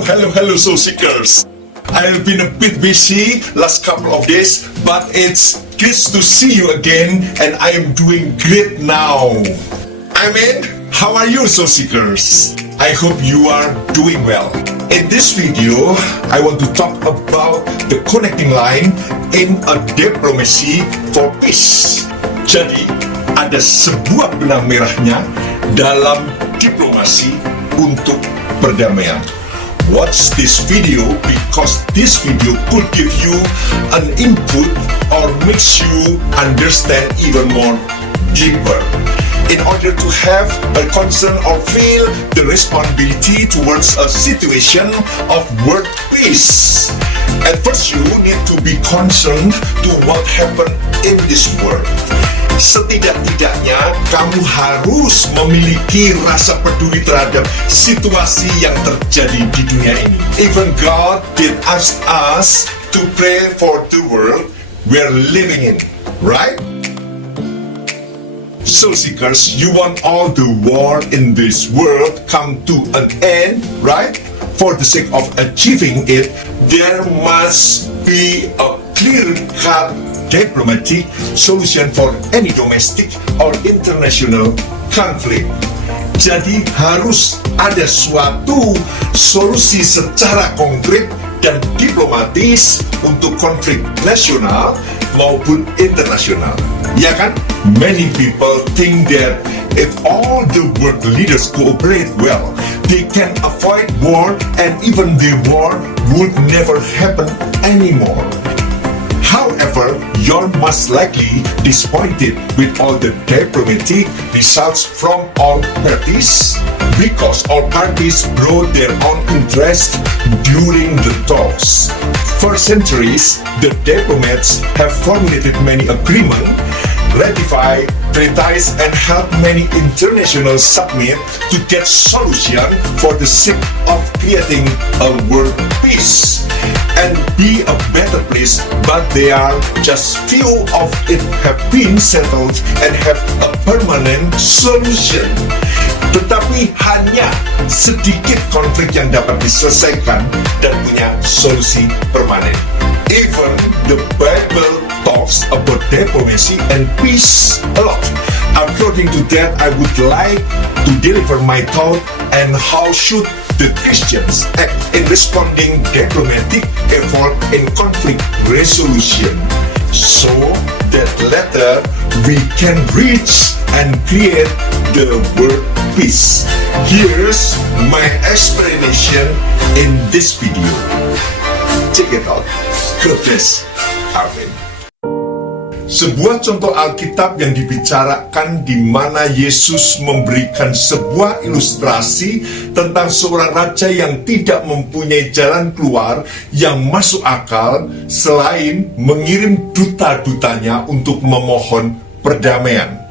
Hello, Soul Seekers. I've been a bit busy last couple of days, but it's good to see you again, and I am doing great now. How are you, Soul Seekers? I hope you are doing well. In this video, I want to talk about the connecting line in a diplomacy for peace. Jadi, ada sebuah benang merahnya dalam diplomasi untuk perdamaian. Watch this video because this video could give you an input or makes you understand even more deeper. In order to have a concern or feel the responsibility towards a situation of world peace, at first you need to be concerned to what happened in this world. Setidak-tidaknya kamu harus memiliki rasa peduli terhadap situasi yang terjadi di dunia ini. Even God did ask us to pray for the world we're living in, right? Soul Seekers, you want all the war in this world come to an end, right? For the sake of achieving it, there must be a clear-cut diplomatic solution for any domestic or international conflict. Jadi harus ada suatu solusi secara konkret dan diplomatis untuk konflik nasional maupun internasional. Ya kan? Many people think that if all the world leaders cooperate well, they can avoid war, and even the war would never happen anymore. However, you're most likely disappointed with all the diplomatic results from all parties, because all parties brought their own interest during the talks. For centuries, the diplomats have formulated many agreements, ratified treaties, and helped many international summits to get solution for the sake of creating a world peace and be a better place, but there are just few of it have been settled and have a permanent solution. Tetapi hanya sedikit konflik yang dapat diselesaikan dan punya solusi permanen. Even the Bible talks about diplomacy and peace a lot. According to that, I would like to deliver my thought and how should the Christians act in responding diplomatic effort in conflict resolution, so that later we can reach and create the world peace. Here's my explanation in this video. Check it out. God bless. Amen. Sebuah contoh Alkitab yang dibicarakan di mana Yesus memberikan sebuah ilustrasi tentang seorang raja yang tidak mempunyai jalan keluar yang masuk akal selain mengirim duta-dutanya untuk memohon perdamaian.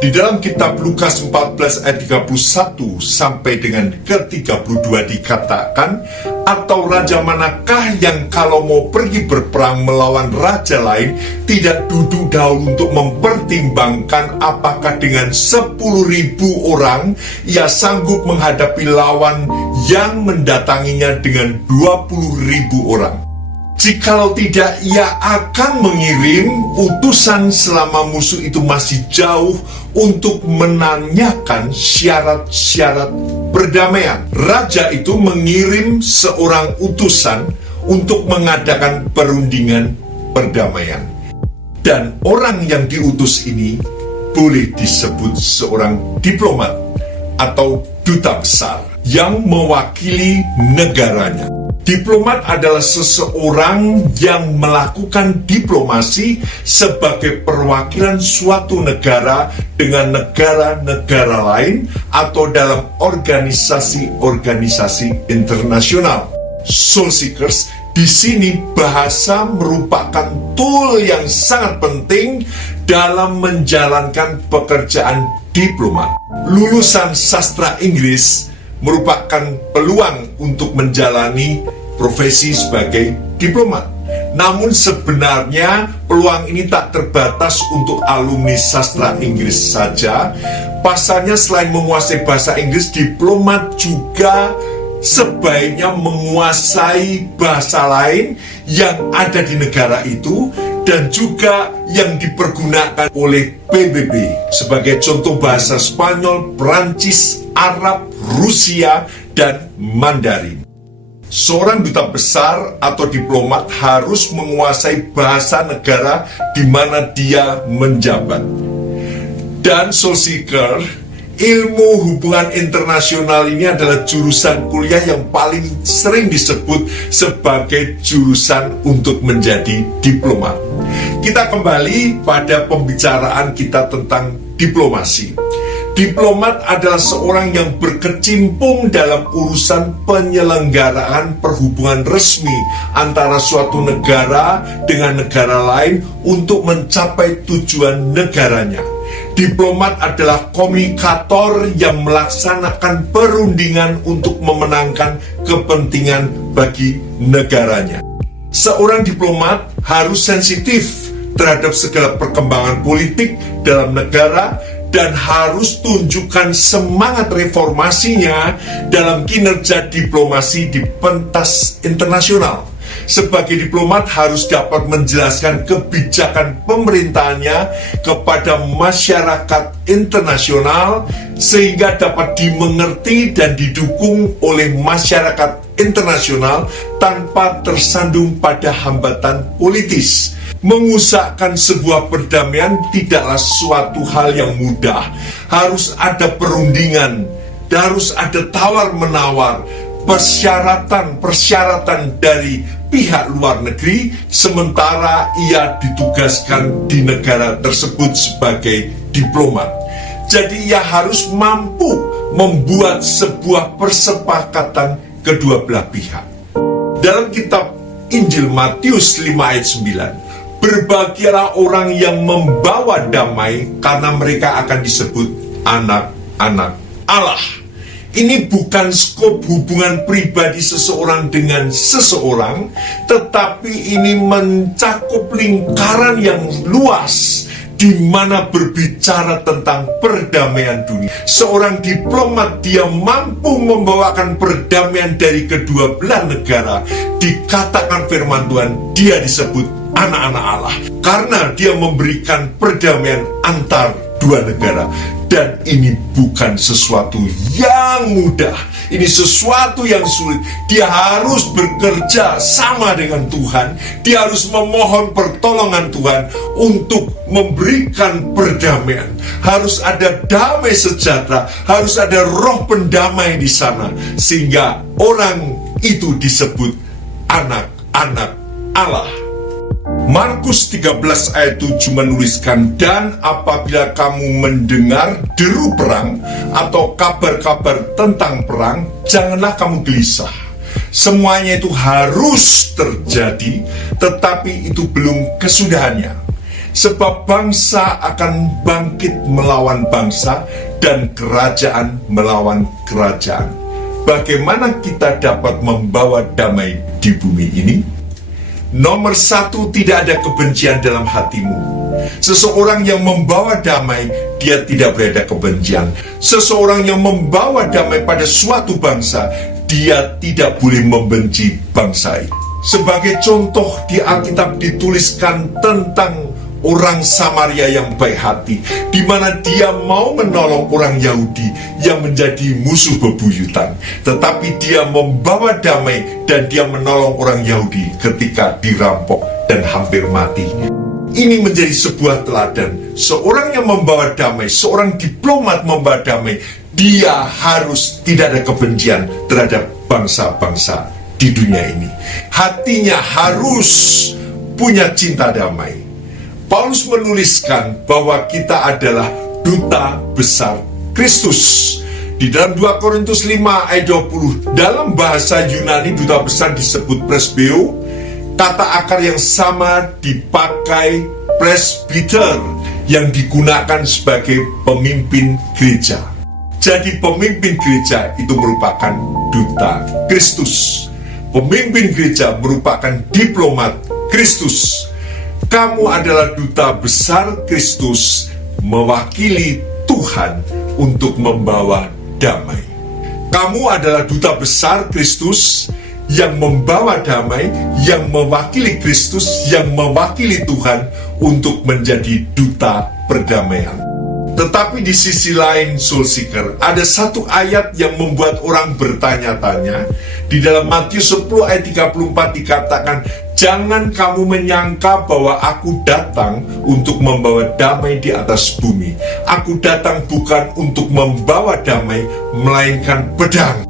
Di dalam kitab Lukas 14 ayat 31 sampai dengan ke-32 dikatakan, atau raja manakah yang kalau mau pergi berperang melawan raja lain tidak duduk dahulu untuk mempertimbangkan apakah dengan 10.000 orang ia sanggup menghadapi lawan yang mendatanginya dengan 20.000 orang. Jikalau tidak, ia akan mengirim utusan selama musuh itu masih jauh untuk menanyakan syarat-syarat perdamaian. Raja itu mengirim seorang utusan untuk mengadakan perundingan perdamaian. Dan orang yang diutus ini boleh disebut seorang diplomat atau duta besar yang mewakili negaranya. Diplomat adalah seseorang yang melakukan diplomasi sebagai perwakilan suatu negara dengan negara-negara lain atau dalam organisasi-organisasi internasional. Soul Seekers, di sini bahasa merupakan tool yang sangat penting dalam menjalankan pekerjaan diplomat. Lulusan sastra Inggris merupakan peluang untuk menjalani profesi sebagai diplomat. Namun sebenarnya peluang ini tak terbatas untuk alumni sastra Inggris saja. Pasalnya selain menguasai bahasa Inggris, diplomat juga sebaiknya menguasai bahasa lain yang ada di negara itu dan juga yang dipergunakan oleh PBB. Sebagai contoh bahasa Spanyol, Perancis, Arab, Rusia, dan Mandarin. Seorang duta besar atau diplomat harus menguasai bahasa negara di mana dia menjabat. Dan Soul Seeker, ilmu hubungan internasional ini adalah jurusan kuliah yang paling sering disebut sebagai jurusan untuk menjadi diplomat. Kita kembali pada pembicaraan kita tentang diplomasi. Diplomat adalah seorang yang berkecimpung dalam urusan penyelenggaraan perhubungan resmi antara suatu negara dengan negara lain untuk mencapai tujuan negaranya. Diplomat adalah komunikator yang melaksanakan perundingan untuk memenangkan kepentingan bagi negaranya. Seorang diplomat harus sensitif terhadap segala perkembangan politik dalam negara dan harus tunjukkan semangat reformasinya dalam kinerja diplomasi di pentas internasional. Sebagai diplomat harus dapat menjelaskan kebijakan pemerintahannya kepada masyarakat internasional sehingga dapat dimengerti dan didukung oleh masyarakat internasional tanpa tersandung pada hambatan politis. Mengusahakan sebuah perdamaian tidaklah suatu hal yang mudah. Harus ada perundingan, harus ada tawar-menawar, persyaratan dari pihak luar negeri, sementara ia ditugaskan di negara tersebut sebagai diplomat. Jadi ia harus mampu membuat sebuah persepakatan kedua belah pihak. Dalam kitab Injil Matius 5 ayat 9, berbahagialah orang yang membawa damai karena mereka akan disebut anak-anak Allah. Ini bukan skop hubungan pribadi seseorang dengan seseorang, tetapi ini mencakup lingkaran yang luas di mana berbicara tentang perdamaian dunia. Seorang diplomat, dia mampu membawakan perdamaian dari kedua belah negara. Dikatakan firman Tuhan, dia disebut anak-anak Allah karena dia memberikan perdamaian antar dua negara. Dan ini bukan sesuatu yang mudah, ini sesuatu yang sulit. Dia harus bekerja sama dengan Tuhan, dia harus memohon pertolongan Tuhan untuk memberikan perdamaian. Harus ada damai sejahtera, harus ada roh pendamai di sana, sehingga orang itu disebut anak-anak Allah. Markus 13 ayat 7 menuliskan, dan apabila kamu mendengar deru perang atau kabar-kabar tentang perang, janganlah kamu gelisah. Semuanya itu harus terjadi, tetapi itu belum kesudahannya. Sebab bangsa akan bangkit melawan bangsa dan kerajaan melawan kerajaan. Bagaimana kita dapat membawa damai di bumi ini? Nomor satu, tidak ada kebencian dalam hatimu. Seseorang yang membawa damai, dia tidak boleh ada kebencian. Seseorang yang membawa damai pada suatu bangsa, dia tidak boleh membenci bangsa itu. Sebagai contoh, di Alkitab dituliskan tentang orang Samaria yang baik hati, di mana dia mau menolong orang Yahudi yang menjadi musuh bebuyutan, tetapi dia membawa damai dan dia menolong orang Yahudi ketika dirampok dan hampir mati. Ini menjadi sebuah teladan. Seorang yang membawa damai, seorang diplomat membawa damai, dia harus tidak ada kebencian terhadap bangsa-bangsa di dunia ini. Hatinya harus punya cinta damai. Paulus menuliskan bahwa kita adalah duta besar Kristus. Di dalam 2 Korintus 5 ayat 20, dalam bahasa Yunani duta besar disebut presbeo. Kata akar yang sama dipakai presbiter yang digunakan sebagai pemimpin gereja. Jadi pemimpin gereja itu merupakan duta Kristus. Pemimpin gereja merupakan diplomat Kristus. Kamu adalah duta besar Kristus, mewakili Tuhan untuk membawa damai. Kamu adalah duta besar Kristus yang membawa damai, yang mewakili Kristus, yang mewakili Tuhan untuk menjadi duta perdamaian. Tetapi di sisi lain, Soul Seeker, ada satu ayat yang membuat orang bertanya-tanya. Di dalam Matius 10 ayat 34 dikatakan, jangan kamu menyangka bahwa aku datang untuk membawa damai di atas bumi. Aku datang bukan untuk membawa damai, melainkan pedang.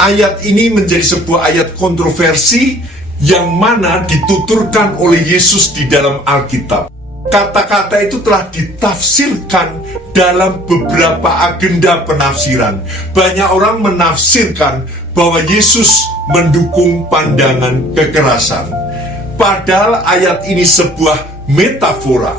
Ayat ini menjadi sebuah ayat kontroversi yang mana dituturkan oleh Yesus di dalam Alkitab. Kata-kata itu telah ditafsirkan dalam beberapa agenda penafsiran. Banyak orang menafsirkan bahwa Yesus mendukung pandangan kekerasan. Padahal ayat ini sebuah metafora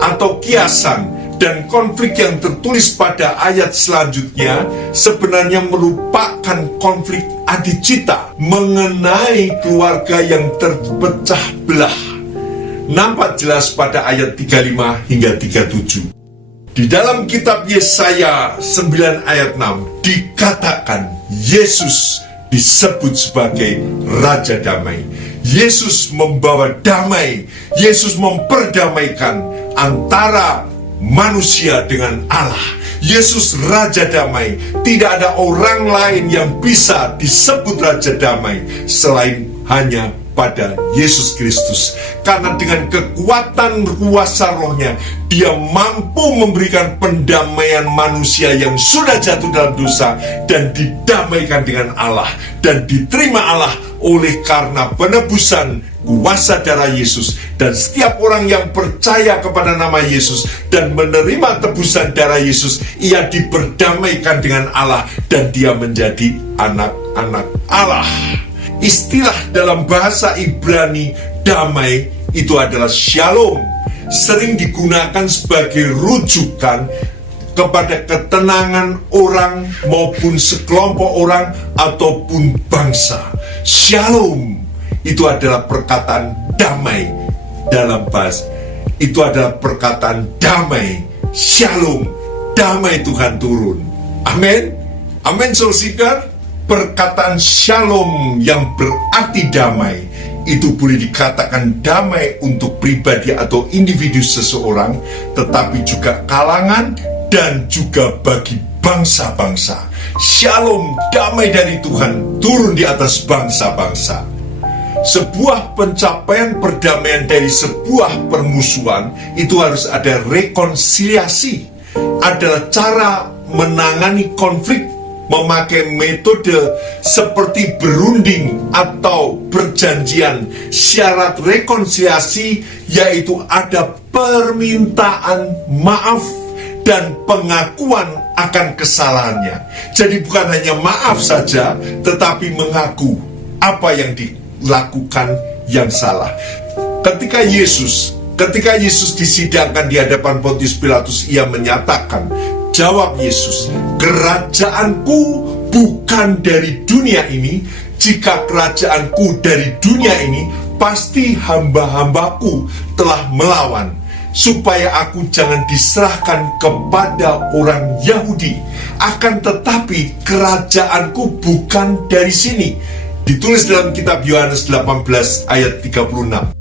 atau kiasan, dan konflik yang tertulis pada ayat selanjutnya sebenarnya merupakan konflik adicita mengenai keluarga yang terpecah belah. Nampak jelas pada ayat 35 hingga 37. Di dalam kitab Yesaya 9 ayat 6 dikatakan Yesus disebut sebagai Raja Damai. Yesus membawa damai. Yesus memperdamaikan antara manusia dengan Allah. Yesus Raja Damai. Tidak ada orang lain yang bisa disebut Raja Damai selain hanya pada Yesus Kristus. Karena dengan kekuatan kuasa rohnya, dia mampu memberikan pendamaian manusia yang sudah jatuh dalam dosa dan didamaikan dengan Allah dan diterima Allah oleh karena penebusan kuasa darah Yesus. Dan setiap orang yang percaya kepada nama Yesus dan menerima tebusan darah Yesus, ia diperdamaikan dengan Allah dan dia menjadi anak-anak Allah. Istilah dalam bahasa Ibrani damai itu adalah shalom, sering digunakan sebagai rujukan kepada ketenangan orang maupun sekelompok orang ataupun bangsa. Shalom itu adalah perkataan damai dalam bahasa. Itu adalah perkataan damai. Shalom, damai Tuhan turun. Amin. Amin, Soul Seeker. Perkataan shalom yang berarti damai itu boleh dikatakan damai untuk pribadi atau individu seseorang, tetapi juga kalangan dan juga bagi bangsa-bangsa. Shalom, damai dari Tuhan turun di atas bangsa-bangsa. Sebuah pencapaian perdamaian dari sebuah permusuhan itu harus ada rekonsiliasi. Adalah cara menangani konflik memakai metode seperti berunding atau perjanjian. Syarat rekonsiliasi yaitu ada permintaan maaf dan pengakuan akan kesalahannya. Jadi bukan hanya maaf saja, tetapi mengaku apa yang dilakukan yang salah. Ketika Yesus disidangkan di hadapan Pontius Pilatus, ia menyatakan, jawab Yesus, kerajaanku bukan dari dunia ini. Jika kerajaanku dari dunia ini, pasti hamba-hambaku telah melawan, supaya aku jangan diserahkan kepada orang Yahudi. Akan tetapi kerajaanku bukan dari sini. Ditulis dalam kitab Yohanes 18 ayat 36.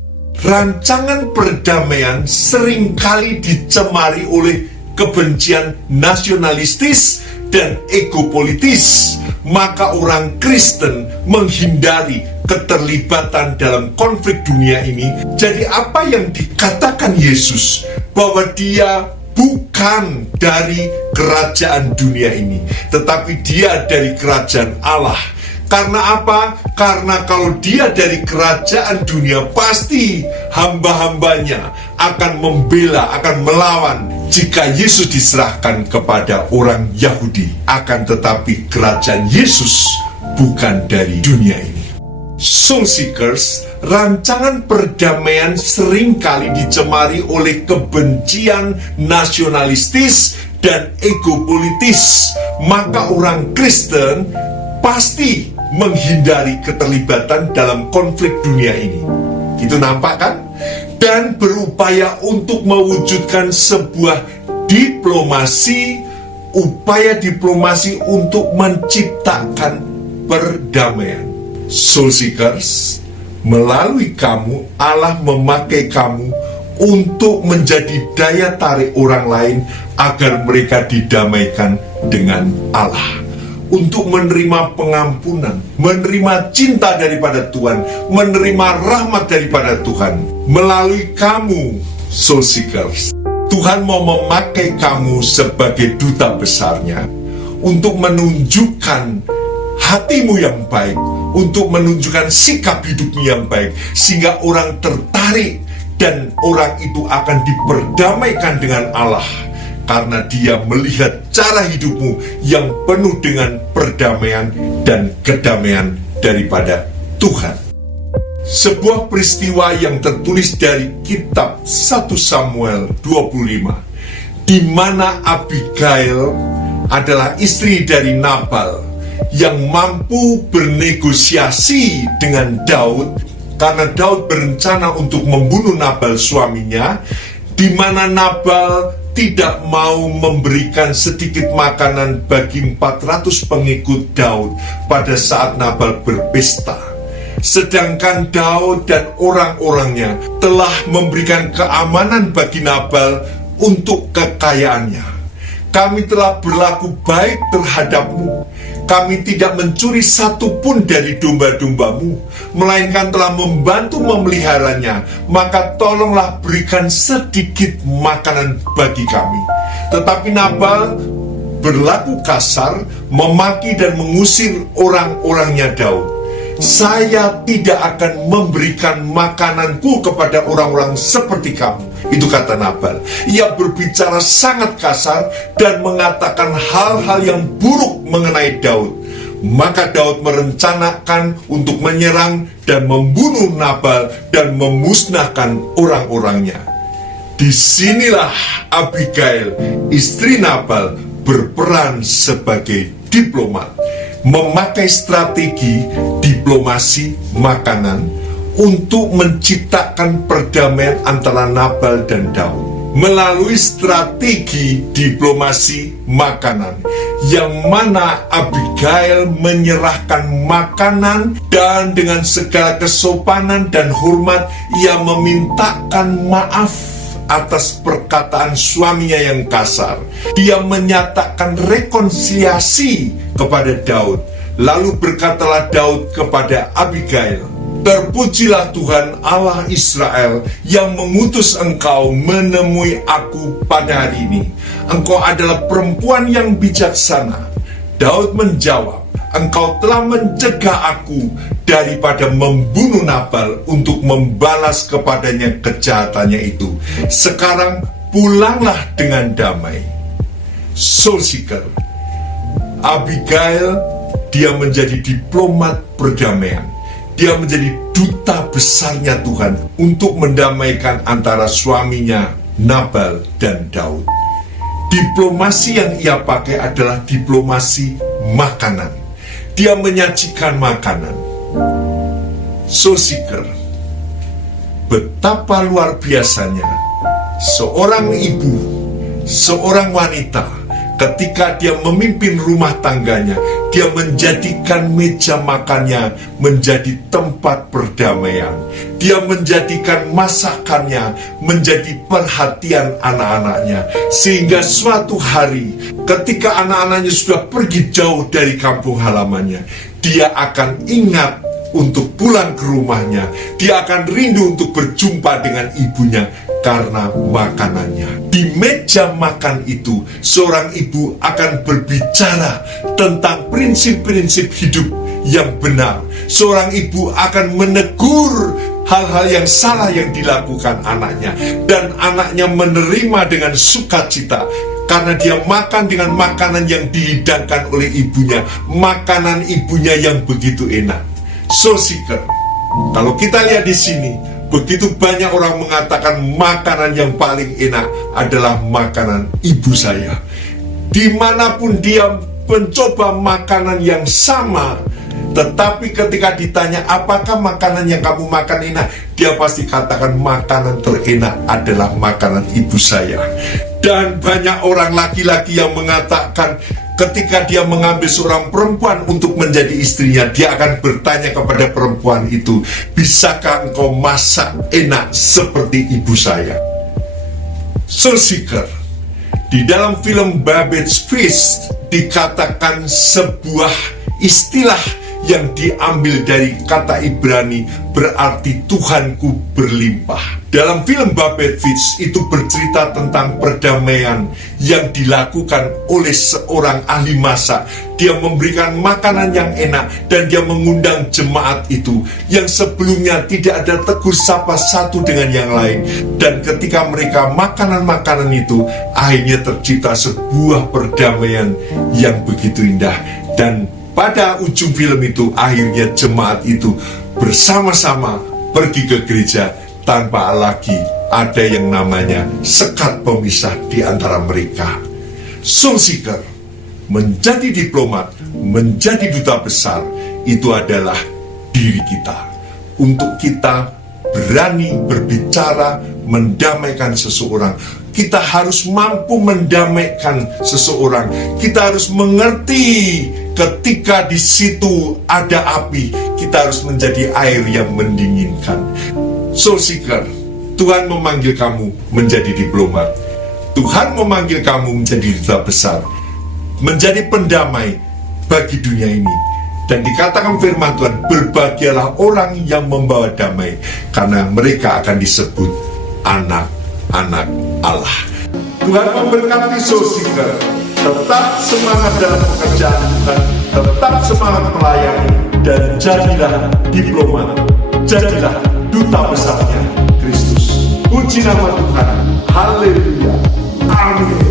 Rancangan perdamaian seringkali dicemari oleh kebencian nasionalistis dan ego politis. Maka orang Kristen menghindari keterlibatan dalam konflik dunia ini. Jadi apa yang dikatakan Yesus, bahwa dia bukan dari kerajaan dunia ini, tetapi dia dari kerajaan Allah. Karena apa? Karena kalau dia dari kerajaan dunia, pasti hamba-hambanya akan membela, akan melawan jika Yesus diserahkan kepada orang Yahudi. Akan tetapi kerajaan Yesus bukan dari dunia ini. Soul Seekers, rancangan perdamaian seringkali dicemari oleh kebencian nasionalistis dan ego politis. Maka orang Kristen pasti menghindari keterlibatan dalam konflik dunia ini. Itu nampak kan? Dan berupaya untuk mewujudkan sebuah diplomasi upaya diplomasi untuk menciptakan perdamaian. Soul Seekers, melalui kamu, Allah memakai kamu untuk menjadi daya tarik orang lain agar mereka didamaikan dengan Allah. Untuk menerima pengampunan, menerima cinta daripada Tuhan, menerima rahmat daripada Tuhan. Melalui kamu, Soul Seekers, Tuhan mau memakai kamu sebagai duta besarnya untuk menunjukkan hatimu yang baik, untuk menunjukkan sikap hidupmu yang baik, sehingga orang tertarik dan orang itu akan diperdamaikan dengan Allah karena dia melihat cara hidupmu yang penuh dengan perdamaian dan kedamaian daripada Tuhan. Sebuah peristiwa yang tertulis dari kitab 1 Samuel 25, di mana Abigail adalah istri dari Nabal yang mampu bernegosiasi dengan Daud, karena Daud berencana untuk membunuh Nabal suaminya, di mana Nabal tidak mau memberikan sedikit makanan bagi 400 pengikut Daud pada saat Nabal berpesta. Sedangkan Daud dan orang-orangnya telah memberikan keamanan bagi Nabal untuk kekayaannya. Kami telah berlaku baik terhadapmu. Kami tidak mencuri satupun dari domba-dombamu, melainkan telah membantu memeliharanya. Maka tolonglah berikan sedikit makanan bagi kami. Tetapi Nabal berlaku kasar, memaki dan mengusir orang-orangnya Daud. Saya tidak akan memberikan makananku kepada orang-orang seperti kamu. Itu kata Nabal. Ia berbicara sangat kasar dan mengatakan hal-hal yang buruk mengenai Daud. Maka Daud merencanakan untuk menyerang dan membunuh Nabal dan memusnahkan orang-orangnya. Disinilah Abigail, istri Nabal, berperan sebagai diplomat, memakai strategi diplomasi makanan untuk menciptakan perdamaian antara Nabal dan Daud. Melalui strategi diplomasi makanan, yang mana Abigail menyerahkan makanan dan dengan segala kesopanan dan hormat ia memintakan maaf atas perkataan suaminya yang kasar. Dia menyatakan rekonsiliasi kepada Daud. Lalu berkatalah Daud kepada Abigail, "Terpujilah Tuhan Allah Israel yang mengutus engkau menemui aku pada hari ini. Engkau adalah perempuan yang bijaksana." Daud menjawab, "Engkau telah mencegah aku daripada membunuh Nabal untuk membalas kepadanya kejahatannya itu. Sekarang pulanglah dengan damai." Soul Seeker, Abigail, dia menjadi diplomat perdamaian. Dia menjadi duta besarnya Tuhan untuk mendamaikan antara suaminya Nabal dan Daud. Diplomasi yang ia pakai adalah diplomasi makanan. Dia menyajikan makanan. Soul Seeker, betapa luar biasanya seorang ibu, seorang wanita, ketika dia memimpin rumah tangganya, dia menjadikan meja makannya menjadi tempat perdamaian. Dia menjadikan masakannya menjadi perhatian anak-anaknya. Sehingga suatu hari, ketika anak-anaknya sudah pergi jauh dari kampung halamannya, dia akan ingat untuk pulang ke rumahnya. Dia akan rindu untuk berjumpa dengan ibunya karena makanannya. Di meja makan itu, seorang ibu akan berbicara tentang prinsip-prinsip hidup yang benar. Seorang ibu akan menegur hal-hal yang salah yang dilakukan anaknya, dan anaknya menerima dengan sukacita karena dia makan dengan makanan yang dihidangkan oleh ibunya, makanan ibunya yang begitu enak. Soul Seeker, kalau kita lihat di sini, begitu banyak orang mengatakan makanan yang paling enak adalah makanan ibu saya. Dimanapun dia mencoba makanan yang sama, tetapi ketika ditanya apakah makanan yang kamu makan enak, dia pasti katakan makanan terenak adalah makanan ibu saya. Dan banyak orang laki-laki yang mengatakan ketika dia mengambil seorang perempuan untuk menjadi istrinya, dia akan bertanya kepada perempuan itu, bisakah engkau masak enak seperti ibu saya? Soul Seeker, di dalam film Babette's Feast dikatakan sebuah istilah yang diambil dari kata Ibrani berarti Tuhanku berlimpah. Dalam film Babette's Feast itu bercerita tentang perdamaian yang dilakukan oleh seorang ahli masak. Dia memberikan makanan yang enak dan dia mengundang jemaat itu yang sebelumnya tidak ada tegur sapa satu dengan yang lain. Dan ketika mereka makanan itu, akhirnya tercipta sebuah perdamaian yang begitu indah. Dan pada ujung film itu, akhirnya jemaat itu bersama-sama pergi ke gereja tanpa lagi ada yang namanya sekat pemisah di antara mereka. Soul Seeker, menjadi diplomat, menjadi duta besar, itu adalah diri kita. Untuk kita berani berbicara, mendamaikan seseorang. Kita harus mampu mendamaikan seseorang. Kita harus mengerti ketika di situ ada api, kita harus menjadi air yang mendinginkan. Soul Seeker, Tuhan memanggil kamu menjadi diplomat. Tuhan memanggil kamu menjadi duta besar, menjadi pendamai bagi dunia ini. Dan dikatakan firman Tuhan, berbahagialah orang yang membawa damai, karena mereka akan disebut anak-anak Allah. Tuhan memberkati Soul Seeker. Tetap semangat dalam pekerjaan Tuhan, tetap semangat melayani, dan jadilah diplomat, jadilah duta besarnya Kristus. Puji nama Tuhan. Haleluya. Amin.